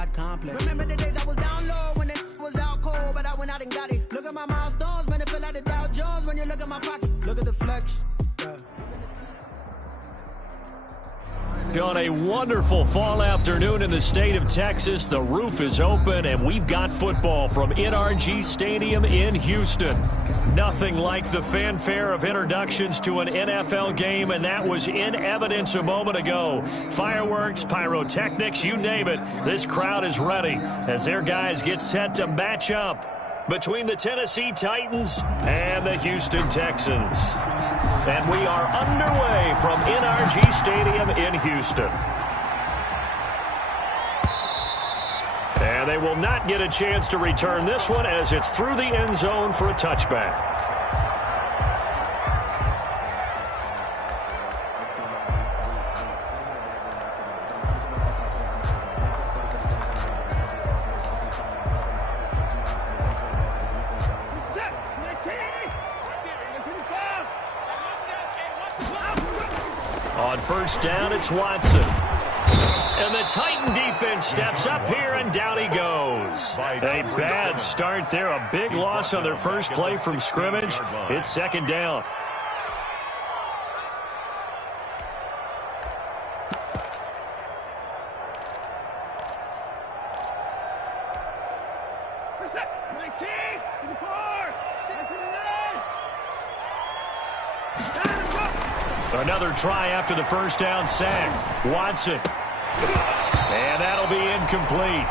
God complex. Remember the days I was down low when it was out cold, but I went out and got it. Look at my milestones, man, it feel like the Dow Jones when you look at my pocket. Look at the flex. Yeah. On a wonderful fall afternoon in the state of Texas, the roof is open, and we've got football from NRG Stadium in Houston. Nothing like the fanfare of introductions to an NFL game, and that was in evidence a moment ago. Fireworks, pyrotechnics, you name it, this crowd is ready as their guys get set to match up between the Tennessee Titans and the Houston Texans. And we are underway from NRG Stadium in Houston. And they will not get a chance to return this one as it's through the end zone for a touchback. On first down, it's Watson. And the Titan defense steps up here, and down he goes. A bad start there. A big loss on their first play from scrimmage. It's second down. Another try after the first down sack. Watson. And that'll be incomplete.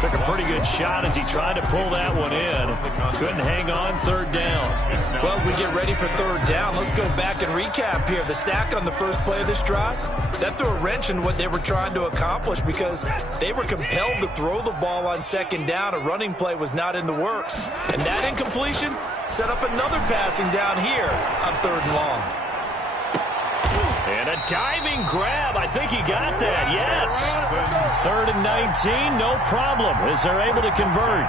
Took a pretty good shot as he tried to pull that one in. Couldn't hang on, third down. Well, as we get ready for third down, let's go back and recap here. The sack on the first play of this drive, that threw a wrench in what they were trying to accomplish because they were compelled to throw the ball on second down. A running play was not in the works. And that incompletion set up another passing down here on third and long. And a diving grab. I think he got that, yes. Third and 19, no problem, as they're able to convert.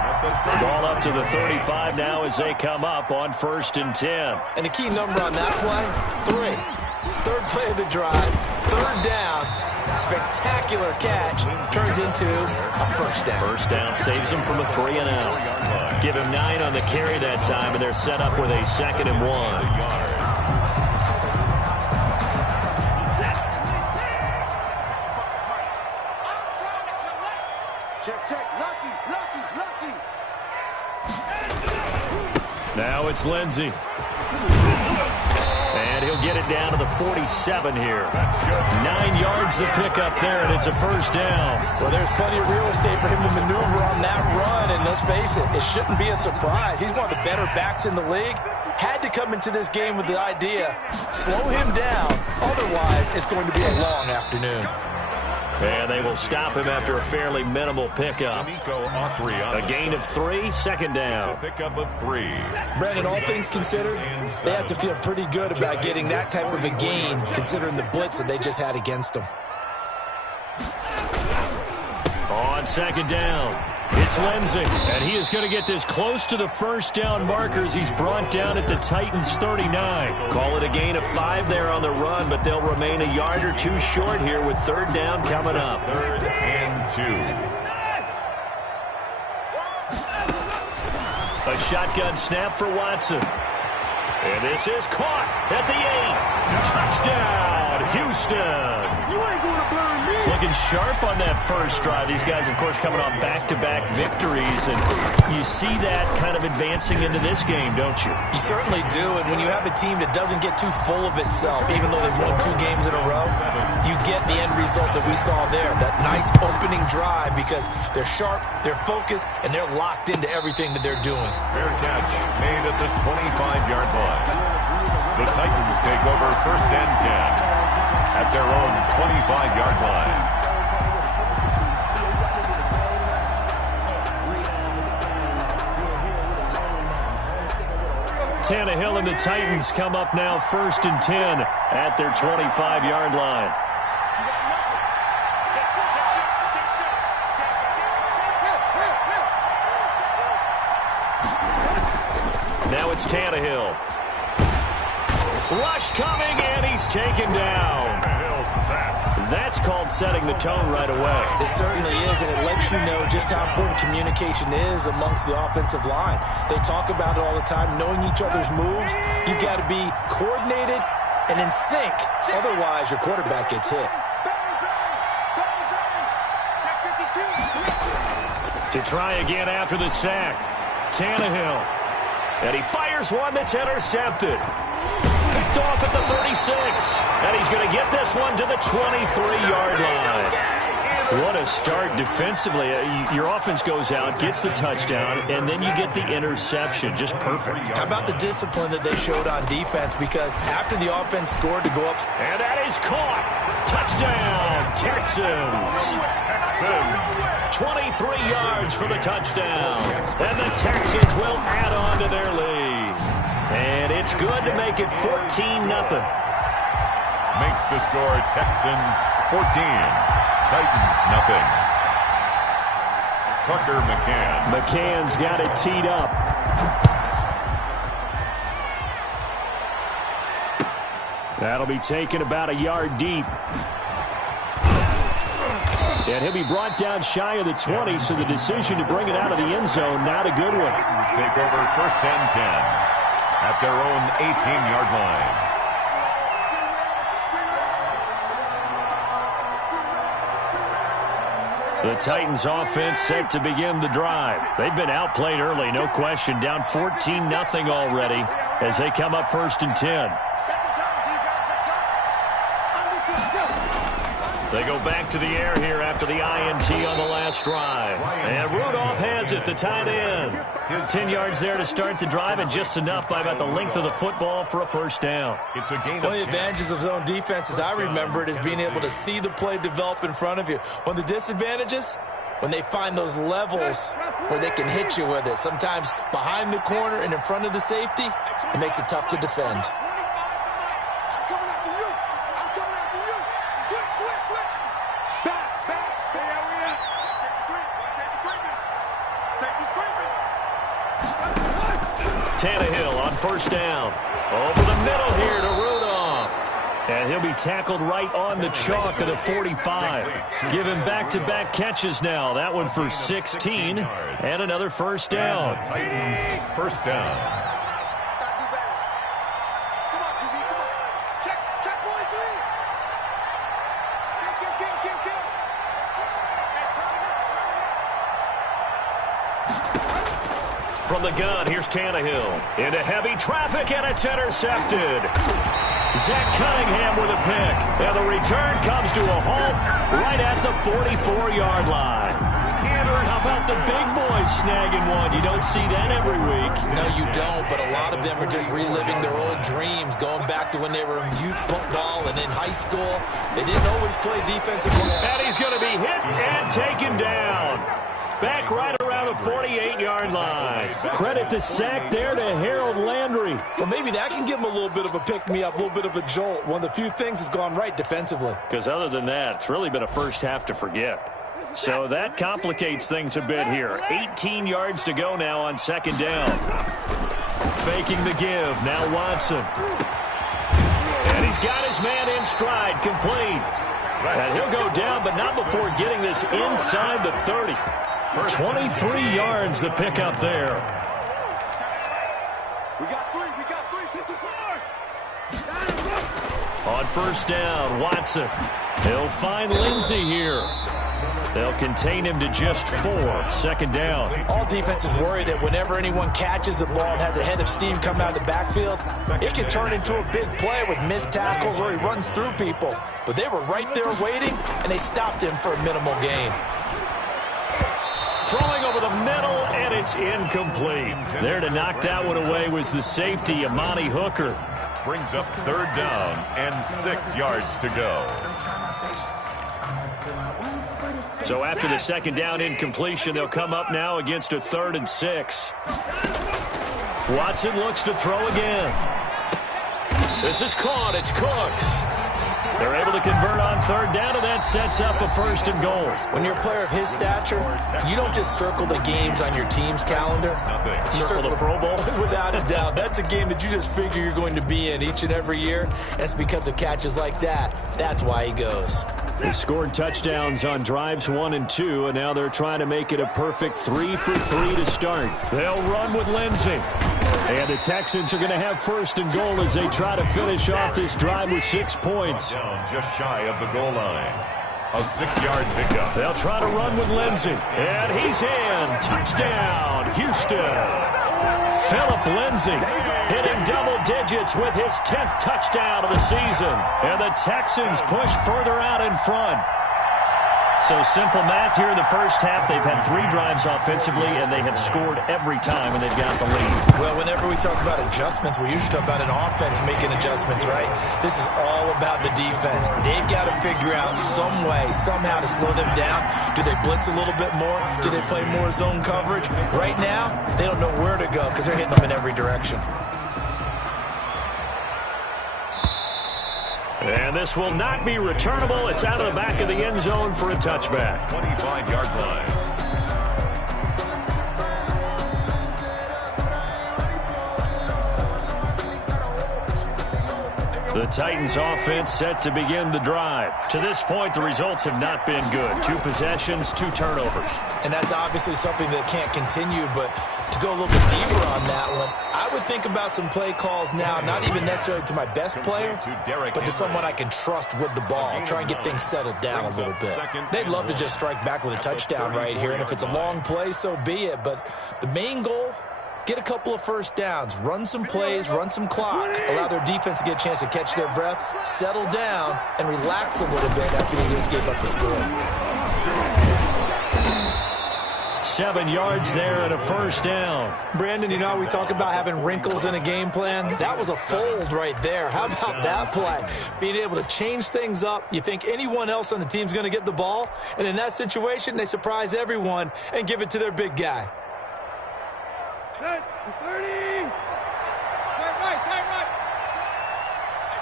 Ball up to the 35 now as they come up on first and 10. And the key number on that play, 3. Third play of the drive, third down. Spectacular catch turns into a first down. First down saves them from a 3 and out. Give him 9 on the carry that time, and they're set up with a 2nd and 1. Now it's Lindsey. And he'll get it down to the 47 here. 9 yards to pick up there, and it's a first down. Well, there's plenty of real estate for him to maneuver on that run, and let's face it, it shouldn't be a surprise. He's one of the better backs in the league. Had to come into this game with the idea, slow him down, otherwise it's going to be a long afternoon. And they will stop him after a fairly minimal pickup. A gain of 3, second down. Pickup of 3. Brandon, all things considered, they have to feel pretty good about getting that type of a gain, considering the blitz that they just had against them. On second down, it's Lindsey, and he is going to get this close to the first down markers. He's brought down at the Titans' 39. Call it a gain of 5 there on the run, but they'll remain a yard or 2 short here with third down coming up. 3rd and 2. A shotgun snap for Watson. And this is caught at the 8. Touchdown, Houston. You ain't going to burn me. Looking sharp on that first drive. These guys, of course, coming on back-to-back victories, and you see that kind of advancing into this game, don't you? You certainly do, and when you have a team that doesn't get too full of itself, even though they've won 2 games in a row, you get the end result that we saw there, that nice opening drive, because they're sharp, they're focused, and they're locked into everything that they're doing. Fair catch made at the 25-yard line. The Titans take over first and 10 at their own 25-yard line. Tannehill and the Titans come up now first and 10 at their 25-yard line. Now it's Tannehill. Rush coming, and he's taken down. That's called setting the tone right away. It certainly is, and it lets you know just how important communication is amongst the offensive line. They talk about it all the time, knowing each other's moves. You've got to be coordinated and in sync. Otherwise, your quarterback gets hit. To try again after the sack, Tannehill. And he fires one that's intercepted. Picked off at the 36. And he's going to get this one to the 23-yard line. What a start defensively. Your offense goes out, gets the touchdown, and then you get the interception. Just perfect. How about the discipline that they showed on defense? Because after the offense scored to go up. And that is caught. Touchdown, Texans. 23 yards for the touchdown. And the Texans will add on to their lead. And it's good to make it 14-0. Makes the score Texans 14, Titans nothing. Tucker McCann. McCann's got it teed up. That'll be taken about a yard deep. And he'll be brought down shy of the 20, so the decision to bring it out of the end zone, not a good one. Titans take over 1st and 10 at their own 18-yard line. The Titans offense set to begin the drive. They've been outplayed early, no question. Down 14-0 already as they come up 1st and 10. They go back to the air here after the INT on the last drive. And Rudolph has it, the tight end. 10 yards there to start the drive, and just enough by about the length of the football for a first down. It's a gain. One of the advantages of zone defense, as I remember it, is being able to see the play develop in front of you. One of the disadvantages, when they find those levels where they can hit you with it. Sometimes behind the corner and in front of the safety, it makes it tough to defend. Tannehill on 1st down. Over the middle here to Rudolph. And he'll be tackled right on the chalk of the 45. Given back-to-back catches now. That one for 16 and another first down. Titans first down. From the gun, here's Tannehill. Into heavy traffic, and it's intercepted. Zach Cunningham with a pick. And the return comes to a halt right at the 44-yard line. How about the big boys snagging one? You don't see that every week. No, you don't, but a lot of them are just reliving their old dreams, going back to when they were in youth football and in high school. They didn't always play defensive football. And he's going to be hit and taken down. Back right around the 48-yard line. Credit the sack there to Harold Landry. Well, maybe that can give him a little bit of a pick-me-up, a little bit of a jolt. One of the few things has gone right defensively. Because other than that, it's really been a first half to forget. So that complicates things a bit here. 18 yards to go now on 2nd down. Faking the give. Now Watson. And he's got his man in stride. Complete. And he'll go down, but not before getting this inside the 30. 23 yards the pickup there. We got three, 54. On 1st down, Watson. He'll find Lindsey here. They'll contain him to just 4. 2nd down. All defenses worry that whenever anyone catches the ball and has a head of steam coming out of the backfield, it can turn into a big play with missed tackles or he runs through people. But they were right there waiting, and they stopped him for a minimal gain. Throwing over the middle, and it's incomplete. There to knock that one away was the safety, Amani Hooker. Brings up 3rd down and 6 yards to go. So after the 2nd down incompletion, they'll come up now against a 3rd and 6. Watson looks to throw again. This is caught. It's Cooks. They're able to convert on third down, and that sets up a 1st and goal. When you're a player of his stature, you don't just circle the games on your team's calendar. You circle the Pro Bowl? Without a doubt. That's a game that you just figure you're going to be in each and every year. And it's because of catches like that. That's why he goes. They scored touchdowns on drives 1 and 2, and now they're trying to make it a perfect 3 for 3 to start. They'll run with Lindsey. And the Texans are going to have 1st and goal as they try to finish off this drive with 6 points. Down just shy of the goal line. A 6-yard pickup. They'll try to run with Lindsey. And he's in. Touchdown, Houston. Philip Lindsey hitting double digits with his 10th touchdown of the season. And the Texans push further out in front. So simple math here in the first half. They've had 3 drives offensively, and they have scored every time, and they've got the lead. Well, whenever we talk about adjustments, we usually talk about an offense making adjustments, right? This is all about the defense. They've got to figure out some way, somehow to slow them down. Do they blitz a little bit more? Do they play more zone coverage? Right now, they don't know where to go because they're hitting them in every direction. And this will not be returnable. It's out of the back of the end zone for a touchback. 25-yard line. The Titans offense set to begin the drive. To this point, the results have not been good. 2 possessions, 2 turnovers. And that's obviously something that can't continue, but to go a little bit deeper on that one, I would think about some play calls now, not even necessarily to my best player, but to someone I can trust with the ball. Try and get things settled down a little bit. They'd love to just strike back with a touchdown right here, and if it's a long play, so be it. But the main goal, get a couple of 1st downs, run some plays, run some clock, allow their defense to get a chance to catch their breath, settle down, and relax a little bit after they just gave up the score. 7 yards there and a 1st down. Brandon, you know how we talk about having wrinkles in a game plan? That was a fold right there. How about that play? Being able to change things up. You think anyone else on the team's going to get the ball, and in that situation, they surprise everyone and give it to their big guy. 30. Tight right.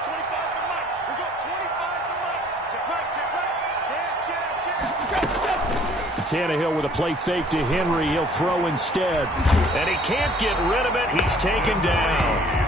25 to Mike. We go 25 to Mike. Check right. Tannehill with a play fake to Henry. He'll throw instead. And he can't get rid of it. He's taken down.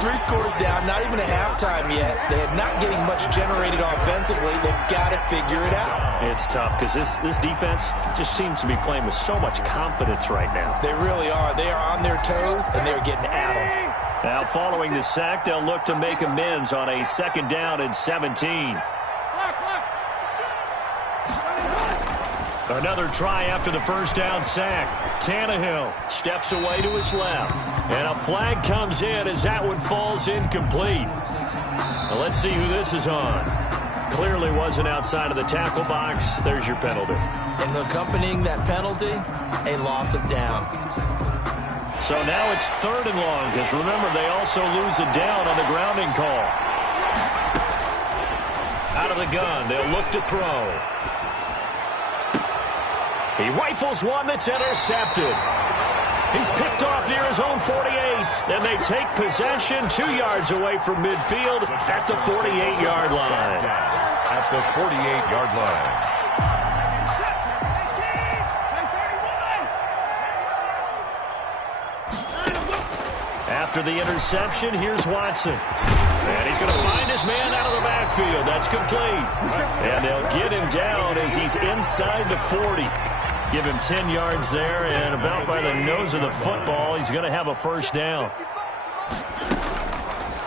3 scores down, not even a halftime yet. They are not getting much generated offensively. They've got to figure it out. It's tough because this defense just seems to be playing with so much confidence right now. They really are. They are on their toes, and they're getting at them. Now, following the sack, they'll look to make amends on a 2nd down and 17. Another try after the 1st down sack. Tannehill steps away to his left. And a flag comes in as that one falls incomplete. Now let's see who this is on. Clearly wasn't outside of the tackle box. There's your penalty. And accompanying that penalty, a loss of down. So now it's 3rd and long because remember they also lose a down on the grounding call. Out of the gun, they'll look to throw. He rifles one that's intercepted. He's picked off near his own 48. Then they take possession 2 yards away from midfield at the 48-yard line. At the 48-yard line. After the interception, here's Watson. And he's going to find his man out of the backfield. That's complete. And they'll get him down as he's inside the 40. Give him 10 yards there, and about by the nose of the football, he's going to have a 1st down.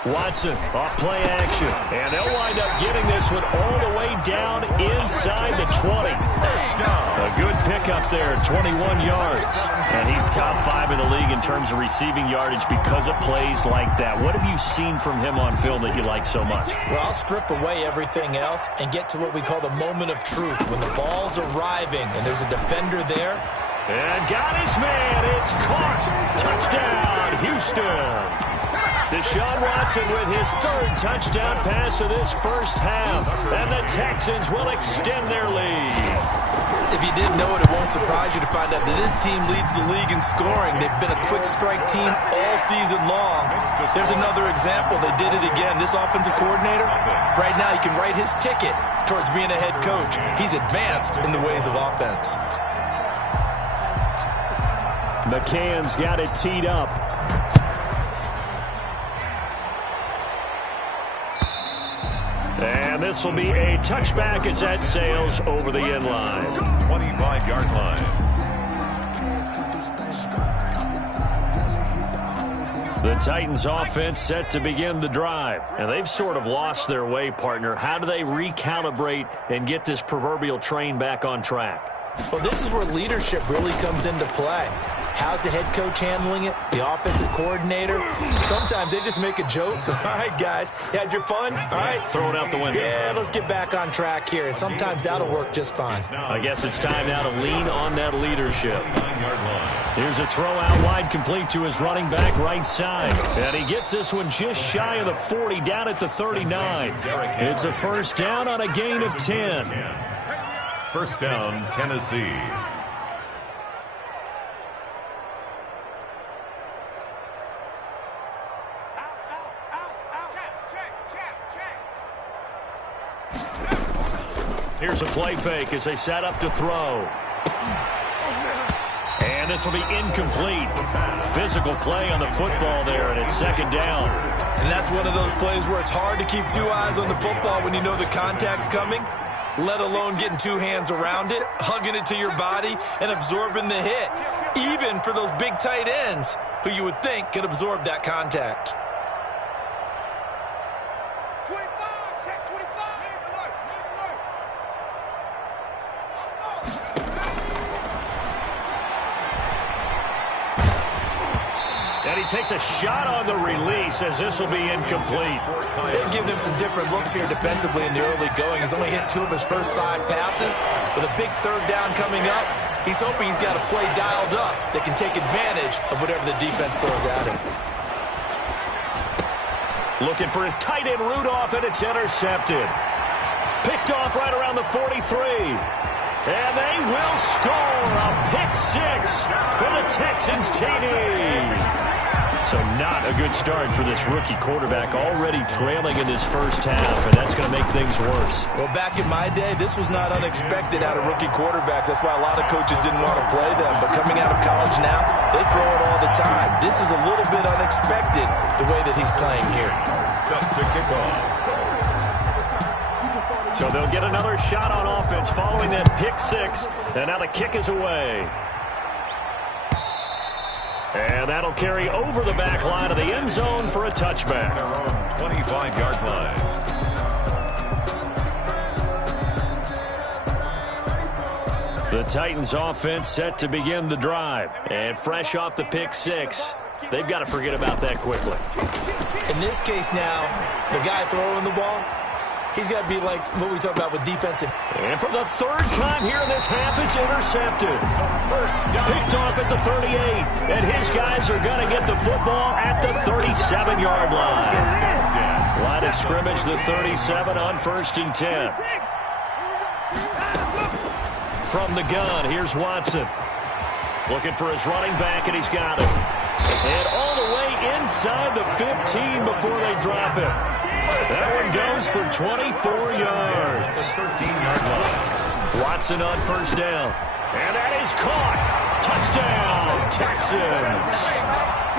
Watson off play action, and they'll wind up getting this one all the way down inside the 20. A good pickup there, 21 yards. And he's top 5 in the league in terms of receiving yardage because of plays like that. What have you seen from him on film that you like so much? Well, I'll strip away everything else and get to what we call the moment of truth. When the ball's arriving and there's a defender there. And got his man. It's caught. Touchdown, Houston. Deshaun Watson with his 3rd touchdown pass of this 1st half. And the Texans will extend their lead. If you didn't know it, it won't surprise you to find out that this team leads the league in scoring. They've been a quick strike team all season long. There's another example. They did it again. This offensive coordinator, right now, he can write his ticket towards being a head coach. He's advanced in the ways of offense. McCann's got it teed up. And this will be a touchback as that sails over the end line. 25-yard line. The Titans offense set to begin the drive. And they've sort of lost their way, partner. How do they recalibrate and get this proverbial train back on track? Well, this is where leadership really comes into play. How's the head coach handling it? The offensive coordinator? Sometimes they just make a joke. All right, guys, you had your fun? All right. Throw it out the window. Yeah, let's get back on track here. And sometimes that'll work just fine. I guess it's time now to lean on that leadership. Here's a throw out wide, complete to his running back right side. And he gets this one just shy of the 40, down at the 39. It's a first down on a gain of 10. First down, Tennessee. Here's a play fake as they set up to throw. And this will be incomplete. Physical play on the football there, and it's second down. And that's one of those plays where it's hard to keep two eyes on the football when you know the contact's coming, let alone getting two hands around it, hugging it to your body, and absorbing the hit, even for those big tight ends who you would think could absorb that contact. 25, check 25. And he takes a shot on the release as this will be incomplete. They've given him some different looks here defensively in the early going. He's only hit 2 of his first 5 passes. With a big third down coming up, he's hoping he's got a play dialed up that can take advantage of whatever the defense throws at him. Looking for his tight end Rudolph, and it's intercepted. Picked off right around the 43. And they will score a pick 6 for the Texans TD. So not a good start for this rookie quarterback, already trailing in his first half, and that's going to make things worse. Well, back in my day, this was not unexpected out of rookie quarterbacks. That's why a lot of coaches didn't want to play them. But coming out of college now, they throw it all the time. This is a little bit unexpected, the way that he's playing here. Set to kick off. So they'll get another shot on offense following that pick 6, and now the kick is away. And that'll carry over the back line of the end zone for a touchback. 25-yard line. The Titans offense set to begin the drive. And fresh off the pick 6, they've got to forget about that quickly. In this case now, the guy throwing the ball, he's got to be like what we talk about with defensive. And for the third time here in this half, it's intercepted. Picked off at the 38. And his guys are going to get the football at the 37-yard line. Line of scrimmage, the 37 on 1st and 10. From the gun, here's Watson. Looking for his running back, and he's got it. And all the way inside the 15 before they drop it. That one goes for 24 yards. 13-yard line. Watson on first down. And that is caught. Touchdown, Texans.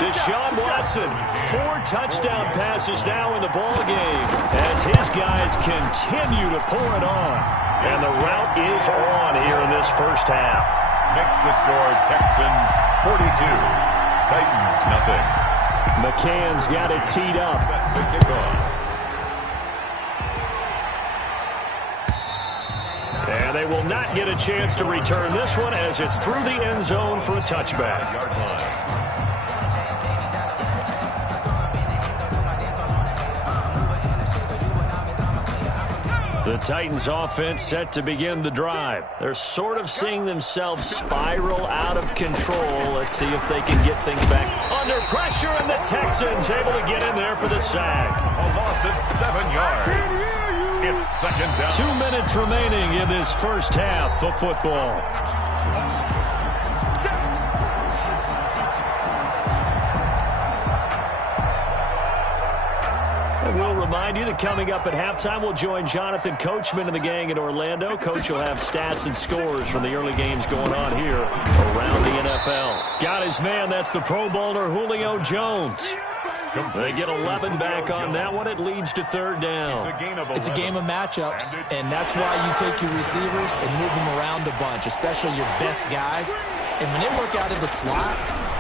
Deshaun Watson, 4 touchdown passes now in the ballgame as his guys continue to pour it on. And the route is on here in this first half. Makes the score Texans 42. Titans nothing. McCann's got it teed up. Set to kick off. And they will not get a chance to return this one as it's through the end zone for a touchback. Yard line. The Titans offense set to begin the drive. They're sort of seeing themselves spiral out of control. Let's see if they can get things back under pressure, and the Texans able to get in there for the sack. A loss of 7 yards. It's second down. 2 minutes remaining in this first half of football. And we'll remind you that coming up at halftime, we'll join Jonathan Coachman and the gang in Orlando. Coach will have stats and scores from the early games going on here around the NFL. Got his man. That's the Pro Bowler Julio Jones. They get 11 back on that one. It leads to third down. It's a game of matchups, and that's why you take your receivers and move them around a bunch, especially your best guys. And when they work out of the slot,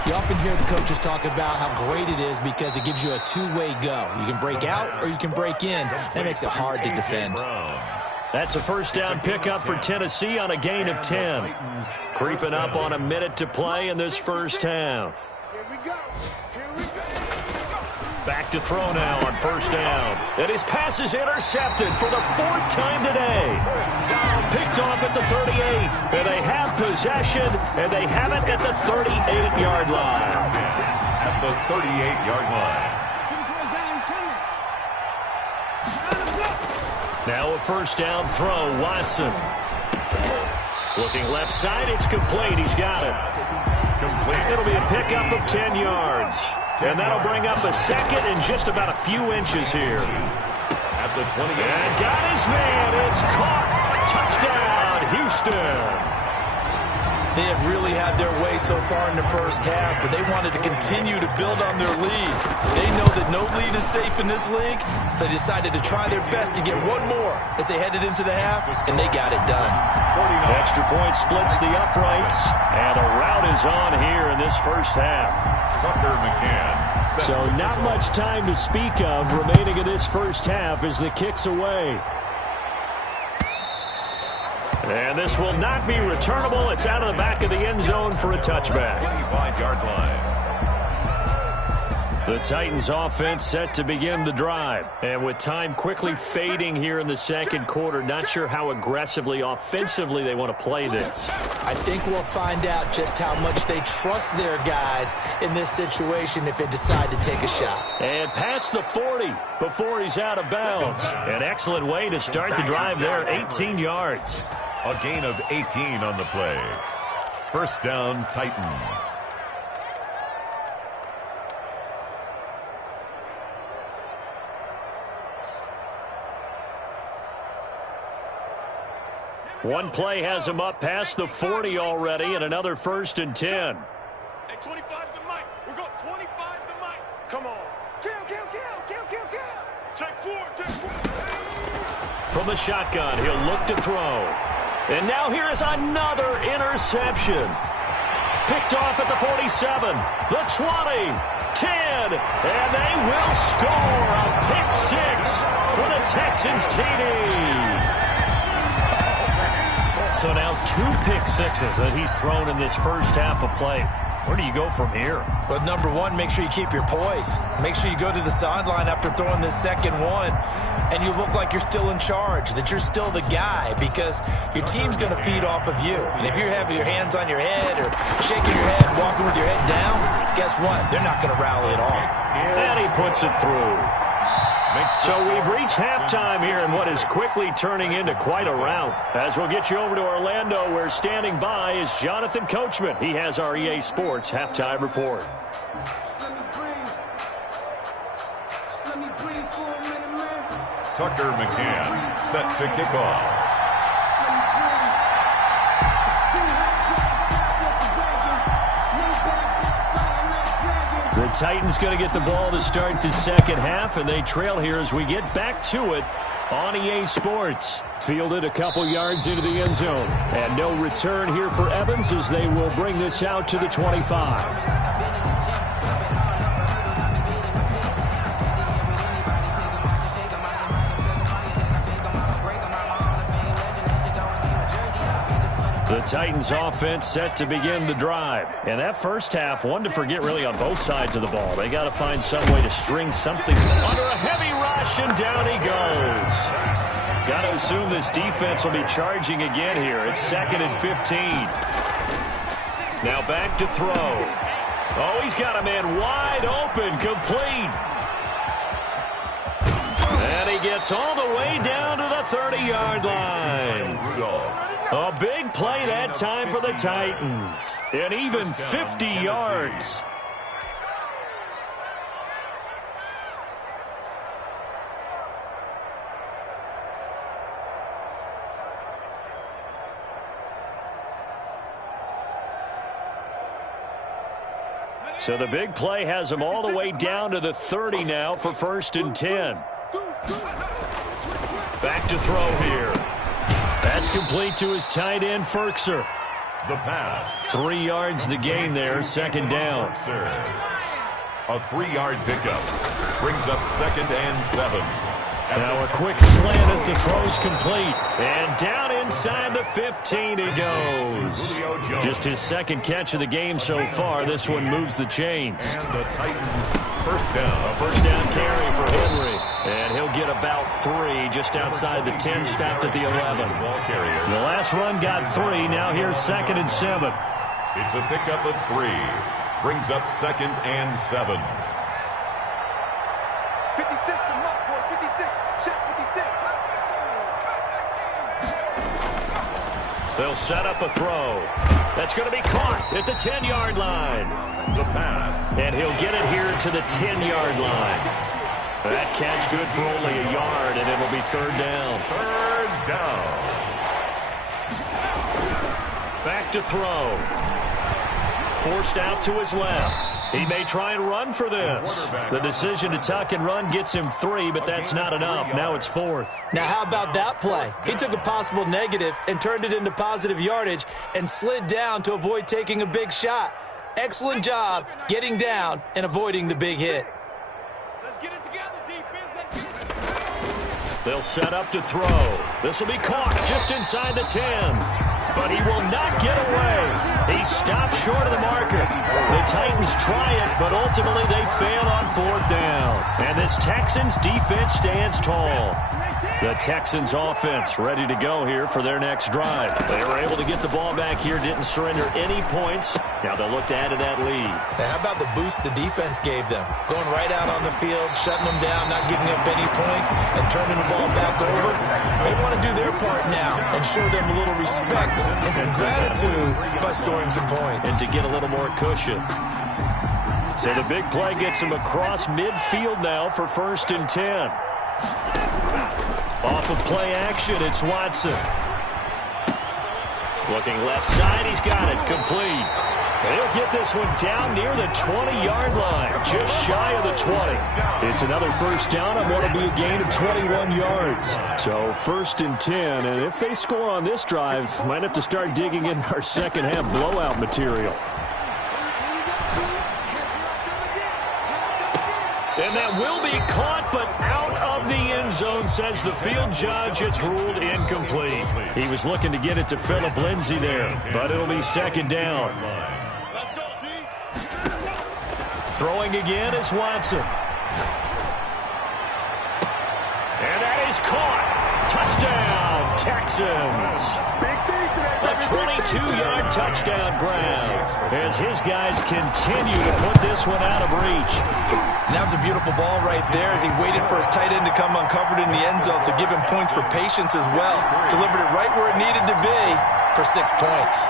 you often hear the coaches talk about how great it is because it gives you a two-way go. You can break out or you can break in. That makes it hard to defend. That's a first down pickup for Tennessee on a gain of 10. Creeping up on a minute to play in this first half. Here we go. Here we go. Back to throw now on first down. And his pass is intercepted for the fourth time today. Picked off at the 38. And they have possession, and they have it at the 38-yard line. At the 38-yard line. Now a first down throw, Watson. Looking left side, it's complete. He's got it. Complete. It'll be a pickup of 10 yards. And that'll bring up a second and just about a few inches here. At the 28. And got his man. It's caught. Touchdown, Houston. They have really had their way so far in the first half, but they wanted to continue to build on their lead. They know that no lead is safe in this league, so they decided to try their best to get one more as they headed into the half, and they got it done. Extra point splits the uprights, and a rout is on here in this first half. Tucker McCann. So not much time to speak of remaining in this first half as the kick's away. And this will not be returnable. It's out of the back of the end zone for a touchback. 25-yard line. The Titans offense set to begin the drive. And with time quickly fading here in the second quarter, not sure how aggressively, offensively they want to play this. I think we'll find out just how much they trust their guys in this situation if they decide to take a shot. And past the 40 before he's out of bounds. An excellent way to start the drive there, 18 yards. A gain of 18 on the play. First down, Titans. One play has him up past the 40 already, and another first and 10. Hey, 25 to Mike. We're going 25 to Mike. Come on. Kill, kill, kill, kill, kill, kill. Take four, take four. From the shotgun, he'll look to throw. And now here is another interception. Picked off at the 47, the 20, 10, and they will score a pick six for the Texans TD. So now 2 pick sixes that he's thrown in this first half of play. Where do you go from here? Well, number one, make sure you keep your poise. Make sure you go to the sideline after throwing this second one, and you look like you're still in charge, that you're still the guy, because your team's going to feed off of you. And if you're having your hands on your head or shaking your head, walking with your head down, guess what? They're not going to rally at all. And he puts it through. So we've reached halftime here in what is quickly turning into quite a rout. As we'll get you over to Orlando, where standing by is Jonathan Coachman. He has our EA Sports halftime report. Tucker McCann set to kick off. The Titans going to get the ball to start the second half, and they trail here as we get back to it on EA Sports. Fielded a couple yards into the end zone, and no return here for Evans as they will bring this out to the 25. The Titans offense set to begin the drive. And that first half, one to forget really on both sides of the ball. They got to find some way to string something under a heavy rush, and down he goes. Got to assume this defense will be charging again here. It's 2nd and 15. Now back to throw. Oh, he's got a man wide open, complete. And he gets all the way down to the 30-yard line. A big play that time for the Titans. And even 50 yards. So the big play has them all the way down to the 30 now for 1st and 10. Back to throw here. That's complete to his tight end, Ferkser. The pass. 3 yards the gain there, 2nd down. A 3-yard pickup. Brings up 2nd and 7. Now a quick slant as the throw's complete. And down inside the 15 he goes. Just his 2nd catch of the game so far. This one moves the chains. And the Titans first down. A first down carry for Henry. And he'll get about 3 just outside the 10, stopped at the 11. The last run got 3. Now here's 2nd and 7. It's a pickup of 3. Brings up 2nd and 7. 56 to Mark, boys. 56. Check 56. They'll set up a throw. That's going to be caught at the 10-yard line. The pass. And he'll get it here to the 10-yard line. That catch good for only a yard, and it'll be 3rd down. 3rd down. Back to throw. Forced out to his left. He may try and run for this. The decision to tuck and run gets him 3, but that's not enough. Now it's 4th. Now how about that play? He took a possible negative and turned it into positive yardage and slid down to avoid taking a big shot. Excellent job getting down and avoiding the big hit. Let's get it together, defense. Let's get it. They'll set up to throw. This will be caught just inside the 10. But he will not get away. He stopped short of the marker. The Titans try it, but ultimately they fail on 4th down. And this Texans defense stands tall. The Texans offense ready to go here for their next drive. They were able to get the ball back here, didn't surrender any points. Now they'll look to add to that lead. Now how about the boost the defense gave them? Going right out on the field, shutting them down, not giving up any points, and turning the ball back over. They want to do their part now and show them a little respect and some gratitude by scoring some points. And to get a little more cushion. So the big play gets him across midfield now for 1st and 10. Off of play action, it's Watson. Looking left side, he's got it complete. He'll get this one down near the 20-yard line, just shy of the 20. It's another first down. I want to be a gain of 21 yards. So 1st and 10, and if they score on this drive, might have to start digging in our second half blowout material. And that will be caught, but out of the end zone, says the field judge. It's ruled incomplete. He was looking to get it to Phillip Lindsay there, but it'll be 2nd down. Throwing again is Watson. And that is caught. Touchdown, Texans. A 22-yard touchdown grab as his guys continue to put this one out of reach. And that was a beautiful ball right there as he waited for his tight end to come uncovered in the end zone to give him points for patience as well. Delivered it right where it needed to be for 6 points.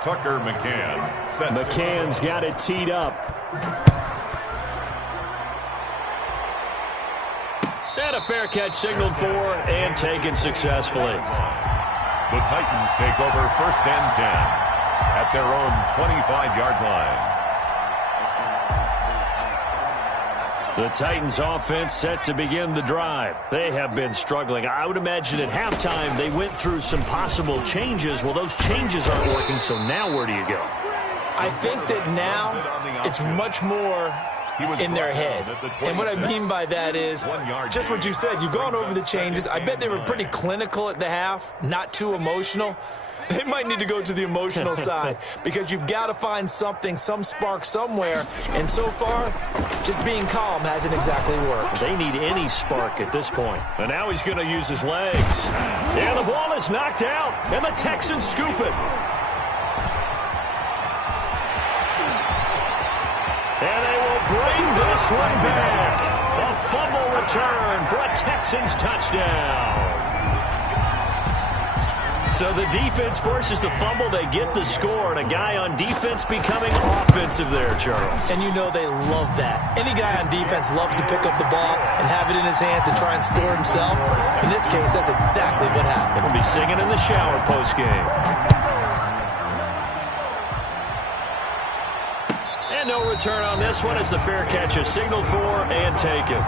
Tucker McCann. McCann's got it teed up. And a fair catch signaled for and taken successfully. The Titans take over 1st and 10 at their own 25-yard line. The Titans offense set to begin the drive. They have been struggling. I would imagine at halftime they went through some possible changes. Well, those changes aren't working, so now where do you go? I think that now it's much more in their head. And what I mean by that is just what you said. You've gone over the changes. I bet they were pretty clinical at the half, not too emotional. They might need to go to the emotional side because you've got to find something, some spark somewhere. And so far, just being calm hasn't exactly worked. They need any spark at this point. And now he's going to use his legs. And the ball is knocked out, and the Texans scoop it. And they will bring this one back. A fumble return for a Texans touchdown. So the defense forces the fumble. They get the score, and a guy on defense becoming offensive there, Charles. And you know they love that. Any guy on defense loves to pick up the ball and have it in his hands and try and score himself. In this case, that's exactly what happened. We'll be singing in the shower postgame. And no return on this one as the fair catch is signaled for and taken.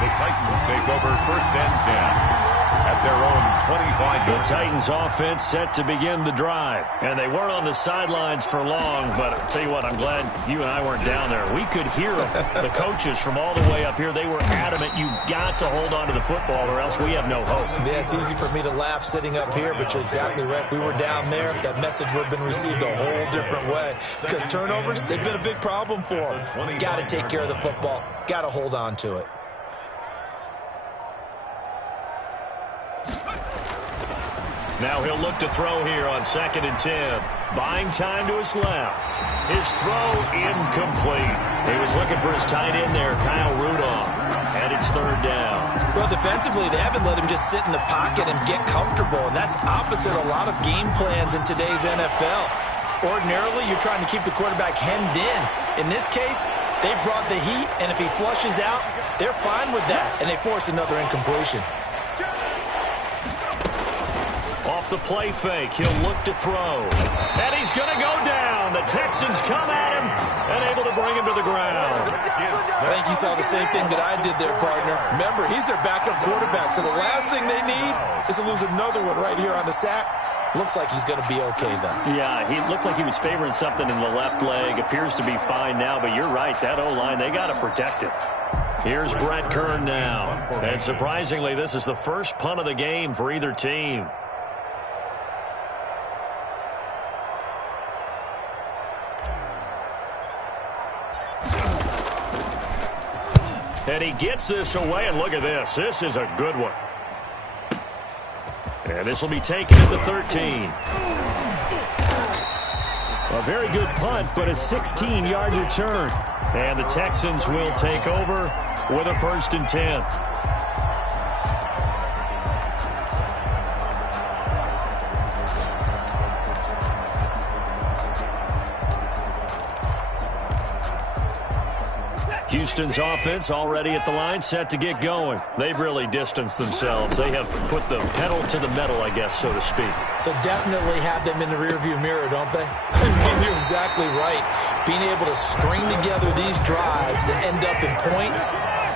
The Titans take over 1st and 10 at their own 25. The Titans offense set to begin the drive. And they weren't on the sidelines for long, but I'll tell you what, I'm glad you and I weren't down there. We could hear the coaches from all the way up here. They were adamant, you've got to hold on to the football or else we have no hope. Yeah, it's easy for me to laugh sitting up here, but you're exactly right. If we were down there, that message would have been received a whole different way. Because turnovers, they've been a big problem for them. Got to take care of the football. Got to hold on to it. Now he'll look to throw here on 2nd and 10. Buying time to his left. His throw incomplete. He was looking for his tight end there, Kyle Rudolph. And it's 3rd down. Well, defensively, they haven't let him just sit in the pocket and get comfortable. And that's opposite a lot of game plans in today's NFL. Ordinarily, you're trying to keep the quarterback hemmed in. In this case, they brought the heat, and if he flushes out, they're fine with that. And they force another incompletion. Off the play fake, he'll look to throw. And he's going to go down. The Texans come at him and able to bring him to the ground. I think you saw the same thing that I did there, partner. Remember, he's their backup quarterback, so the last thing they need is to lose another one right here on the sack. Looks like he's going to be okay, though. Yeah, he looked like he was favoring something in the left leg. Appears to be fine now, but you're right. That O-line, they got to protect it. Here's Brett Kern now. And surprisingly, this is the first punt of the game for either team. And he gets this away, and look at this. This is a good one. And this will be taken at the 13. A very good punt, but a 16-yard return. And the Texans will take over with a 1st and 10. Houston's offense already at the line, set to get going. They've really distanced themselves. They have put the pedal to the metal, I guess, so to speak. So definitely have them in the rearview mirror, don't they? I mean, you're exactly right. Being able to string together these drives that end up in points,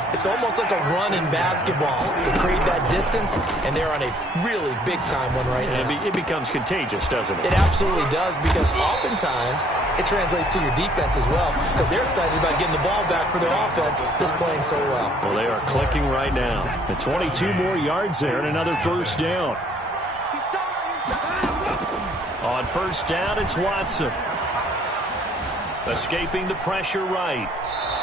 it's almost like a run in basketball to create that distance, and they're on a really big-time one right now. It becomes contagious, doesn't it? It absolutely does, because oftentimes it translates to your defense as well, because they're excited about getting the ball back for their offense that's playing so well. Well, they are clicking right now. And 22 more yards there and another 1st down. On 1st down, it's Watson. Escaping the pressure right.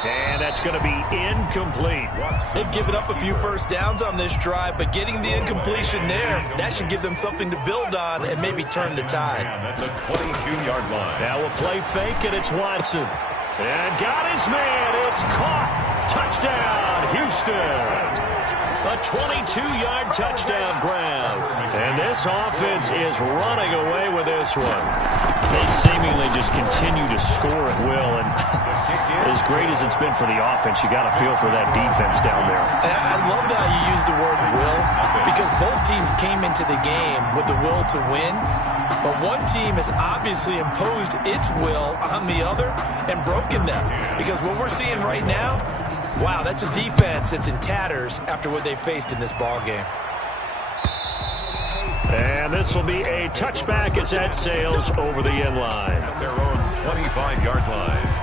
And that's going to be incomplete. They've given up a few 1st downs on this drive, but getting the incompletion there, that should give them something to build on and maybe turn the tide. At the 22-yard line. Now a play fake, and it's Watson. And got his man. It's caught. Touchdown, Houston. A 22-yard touchdown grab. And this offense is running away with this one. They seemingly just continue to score at will. And as great as it's been for the offense, you got to feel for that defense down there. And I love that you use the word will, because both teams came into the game with the will to win. But one team has obviously imposed its will on the other and broken them. Because what we're seeing right now, wow, that's a defense that's in tatters after what they faced in this ball game. And this will be a touchback as that sails over the end line. At their own 25-yard line.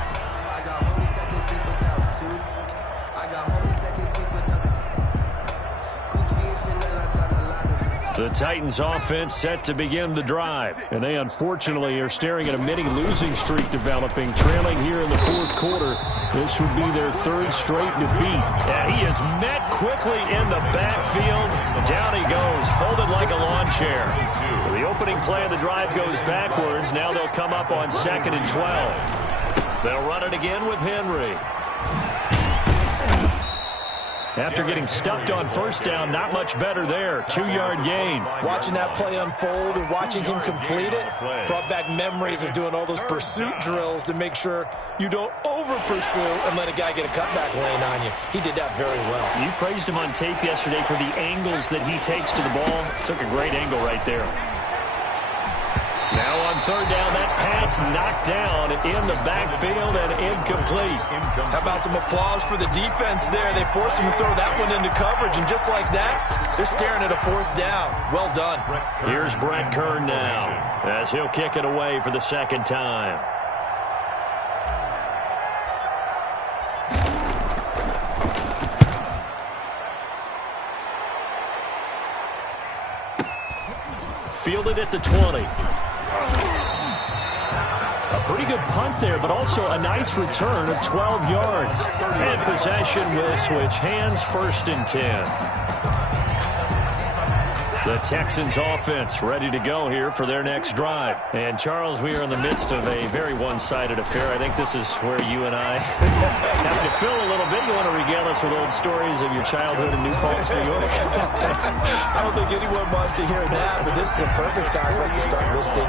The Titans offense set to begin the drive. And they unfortunately are staring at a mini losing streak developing, trailing here in the fourth quarter. This would be their third straight defeat. And he is met quickly in the backfield. Down he goes, folded like a lawn chair. So the opening play of the drive goes backwards. Now they'll come up on 2nd and 12. They'll run it again with Henry. After getting stuffed on first down, not much better there. 2-yard gain. Watching that play unfold and watching him complete it brought back memories of doing all those pursuit drills to make sure you don't over-pursue and let a guy get a cutback lane on you. He did that very well. You praised him on tape yesterday for the angles that he takes to the ball. Took a great angle right there. Now on 3rd down, that pass knocked down in the backfield and incomplete. How about some applause for the defense there? They forced him to throw that one into coverage, and just like that, they're staring at a 4th down. Well done. Here's Brett Kern now as he'll kick it away for the 2nd time. Fielded at the 20. A pretty good punt there, but also a nice return of 12 yards. And possession will switch hands, 1st and 10. The Texans offense ready to go here for their next drive. And, Charles, we are in the midst of a very one-sided affair. I think this is where you and I have to fill a little bit. You want to regale us with old stories of your childhood in New Paltz, New York? I don't think anyone wants to hear that, but this is a perfect time for us to start listing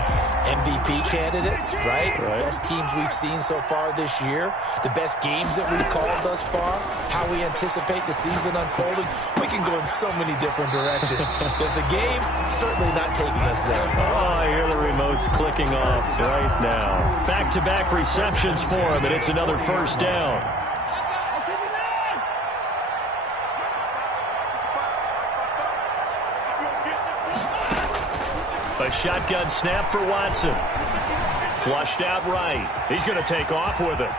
MVP candidates, right? Best teams we've seen so far this year, the best games that we've called thus far, how we anticipate the season unfolding. We can go in so many different directions because the game certainly not taking us there. Oh, I hear the remotes clicking off right now. Back-to-back receptions for him, and it's another 1st down. A shotgun snap for Watson. Flushed out right. He's going to take off with it.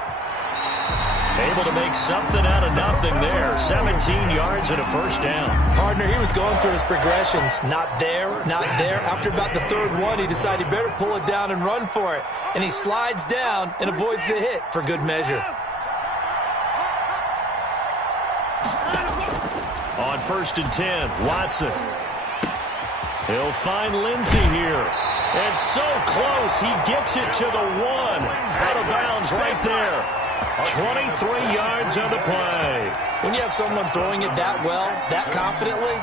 Able to make something out of nothing there. 17 yards and a 1st down. Partner, he was going through his progressions. Not there, not there. After about the 3rd one, he decided he better pull it down and run for it. And he slides down and avoids the hit for good measure. On 1st and 10, Watson. He'll find Lindsey here. And so close, he gets it to the 1. Out of bounds right there. 23 yards on the play. When you have someone throwing it that well, that confidently,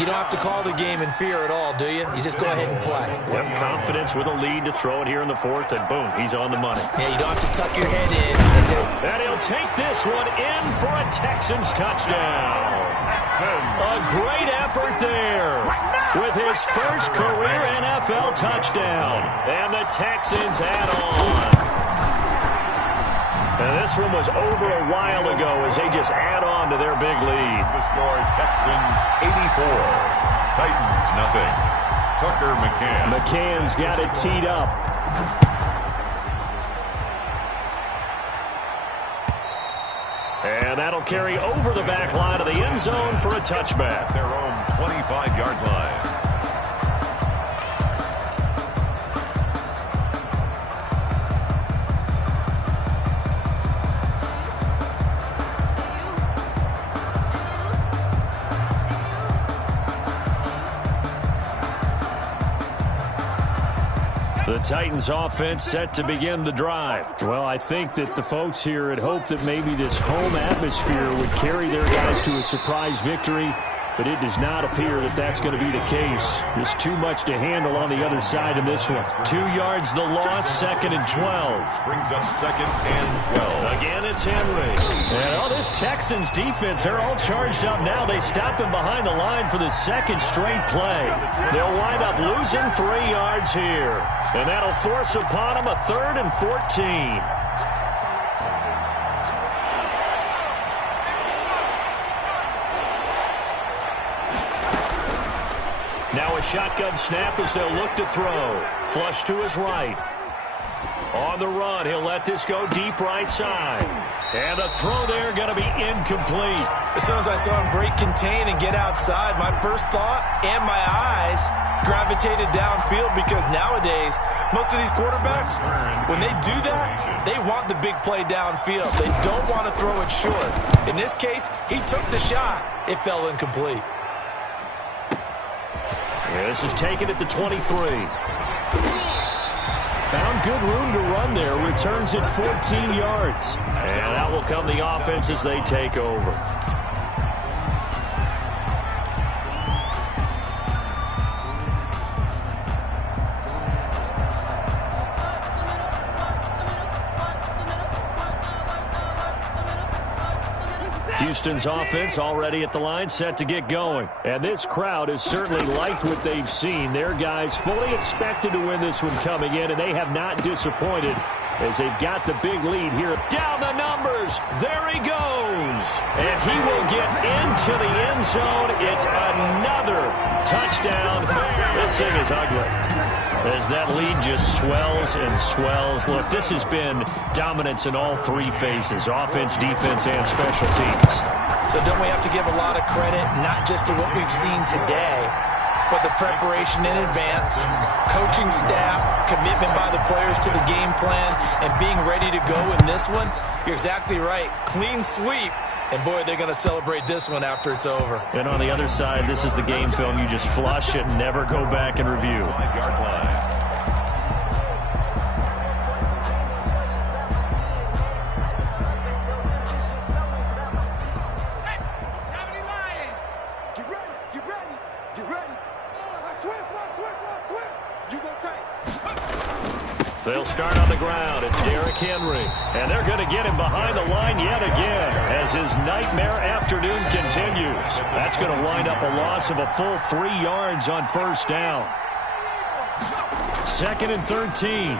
you don't have to call the game in fear at all, do you? You just go ahead and play. Yep, confidence with a lead to throw it here in the 4th, and boom, he's on the money. Yeah, you don't have to tuck your head in. And he'll take this one in for a Texans touchdown. A great effort there with his first career NFL touchdown. And the Texans add on. And this one was over a while ago as they just add on to their big lead. The score, Texans 84, Titans nothing. Tucker McCann. McCann's got it teed up. And that'll carry over the back line of the end zone for a touchback. Their own 25-yard line. The Titans offense set to begin the drive. Well, I think that the folks here had hoped that maybe this home atmosphere would carry their guys to a surprise victory, but it does not appear that that's going to be the case. There's too much to handle on the other side in this one. 2 yards the loss, 2nd and 12. Brings up 2nd and 12. Again, it's Henry. And this Texans defense, they're all charged up now. They stop him behind the line for the 2nd straight play. They'll wind up losing 3 yards here. And that'll force upon him a 3rd and 14. Now a shotgun snap as they'll look to throw. Flush to his right. On the run, he'll let this go deep right side. And the throw there going to be incomplete. As soon as I saw him break contain and get outside, my first thought and my eyes gravitated downfield, because nowadays, most of these quarterbacks, when they do that, they want the big play downfield. They don't want to throw it short. In this case, he took the shot. It fell incomplete. Yeah, this is taken at the 23. Found good room to run there. Returns it 14 yards. And that will come the offense as they take over. Houston's offense already at the line, set to get going. And this crowd has certainly liked what they've seen. Their guys fully expected to win this one coming in, and they have not disappointed as they've got the big lead here. Down the numbers. There he goes. And he will get into the end zone. It's another touchdown. This thing is ugly, as that lead just swells and swells. Look, this has been dominance in all three phases, offense, defense, and special teams. So don't we have to give a lot of credit, not just to what we've seen today, but the preparation in advance, coaching staff, commitment by the players to the game plan, and being ready to go in this one? You're exactly right. Clean sweep. And, boy, they're going to celebrate this one after it's over. And on the other side, this is the game film. You just flush it and never go back and review. 5-yard line. Get ready, get ready, get ready. Switch. You go take. They'll start on the ground. It's Derrick Henry. And they're going to get him behind the line yet again as his nightmare afternoon continues. That's going to wind up a loss of a full 3 yards on first down. 2nd and 13.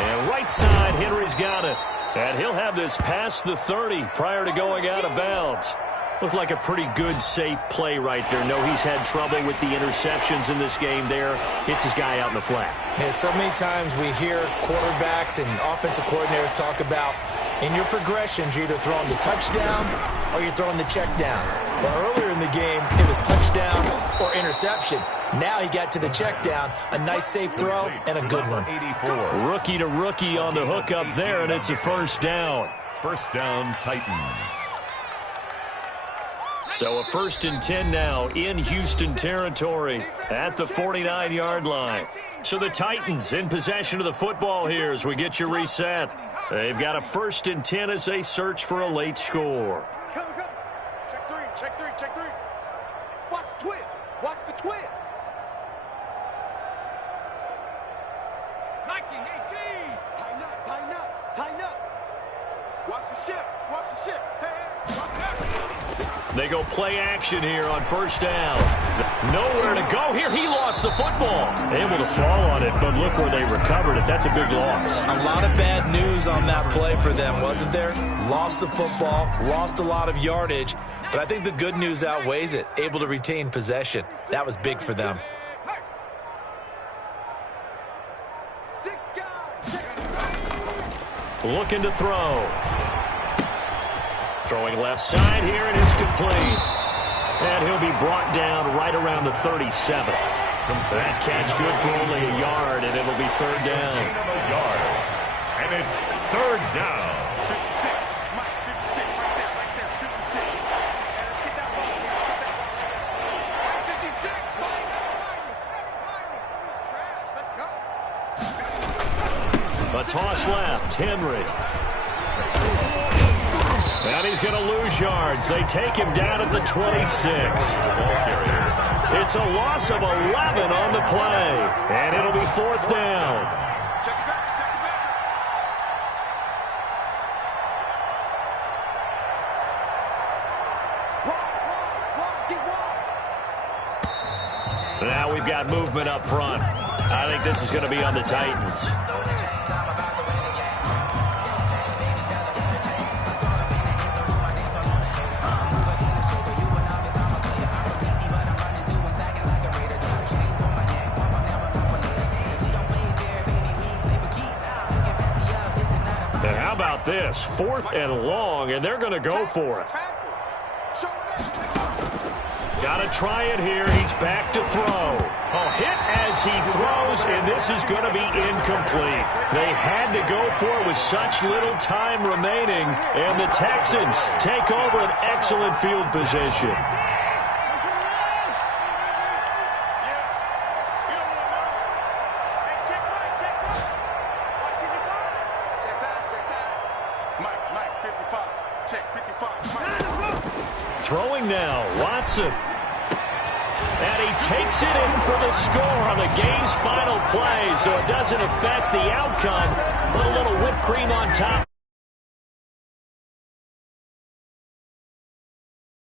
And right side, Henry's got it. And he'll have this past the 30 prior to going out of bounds. Looked like a pretty good, safe play right there. No, he's had trouble with the interceptions in this game there. Hits his guy out in the flat. Yeah, so many times we hear quarterbacks and offensive coordinators talk about, in your progressions, you're either throwing the touchdown or you're throwing the check down. But earlier in the game, it was touchdown or interception. Now he got to the check down. A nice, safe throw and a good one. 84. Rookie to rookie on the hook up there, and it's a first down. First down, Titans. So a 1st and 10 now in Houston territory at the 49-yard line. So the Titans in possession of the football here as we get you reset. They've got a 1st and 10 as they search for a late score. Come. Check three. Watch the twist. Hiking 18. Tighten up. Watch the ship. Hey, watch that. They go play action here on first down. Nowhere to go here. He lost the football. Able to fall on it, but look where they recovered it. That's a big loss. A lot of bad news on that play for them, wasn't there? Lost the football, lost a lot of yardage, but I think the good news outweighs it. Able to retain possession. That was big for them. Looking to throw. Throwing left side here, and it's complete. And he'll be brought down right around the 37. That catch good for only a yard, and it'll be 3rd down. A yard. And it's 3rd down. 56. Mike, 56. Right there. 56. And let's get that ball. Mike, 56. Mike. Let's go. A toss left. Henry. And he's going to lose yards. They take him down at the 26. It's a loss of 11 on the play. And it'll be 4th down. Check it back. Get wide. Now we've got movement up front. I think this is going to be on the Titans. about this? 4th and long, and they're going to go for it. Got to try it here. He's back to throw. A hit as he throws, and this is going to be incomplete. They had to go for it with such little time remaining, and the Texans take over an excellent field position. Throwing now, Watson. And he takes it in for the score on the game's final play, so it doesn't affect the outcome. Put a little whipped cream on top.